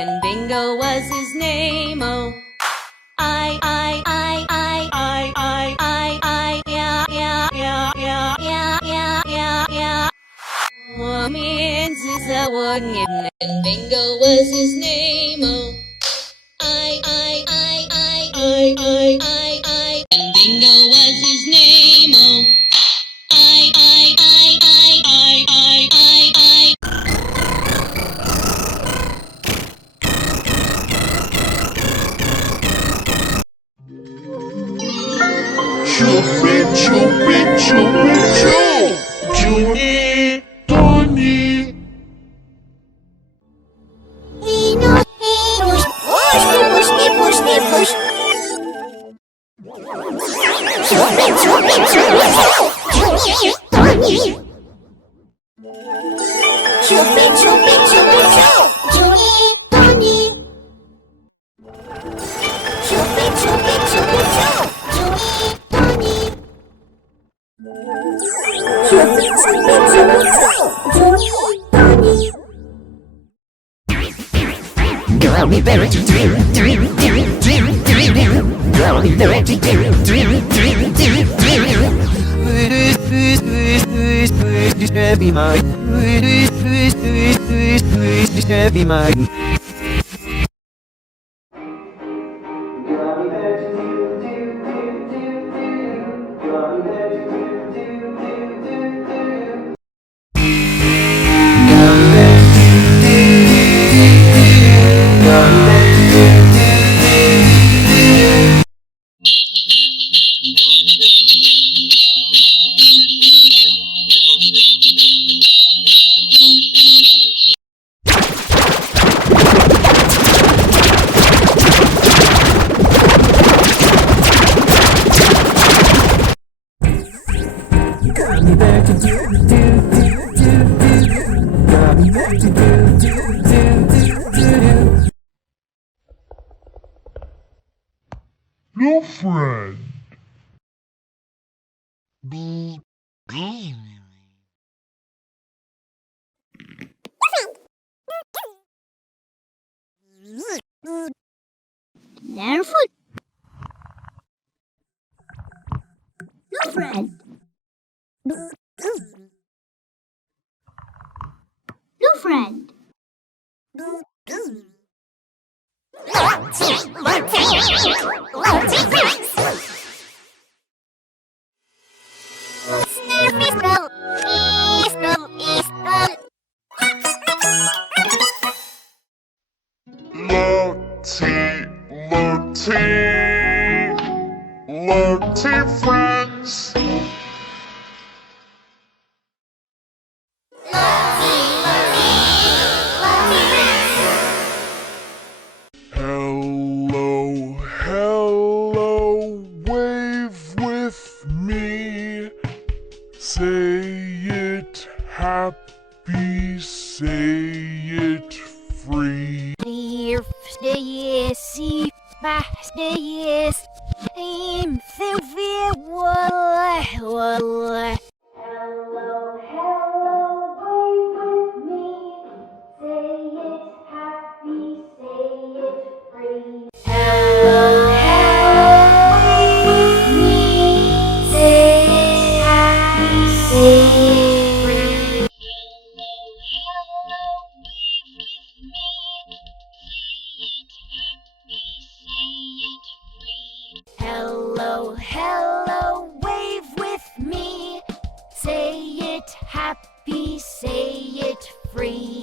And Bingo was his name, oh. Yeah. Means is a one, and Bingo was his name, oh. And Bingo was his name, oh. Chupi, chupi, chupi, chup. Junie, Tony. Be mine. Be mine. No friend. Barefoot. No friend. No friend. Lottie friends. Hello, wave with me. Say it happy, say it free. Hello, wave with me. Say it happy, say it free.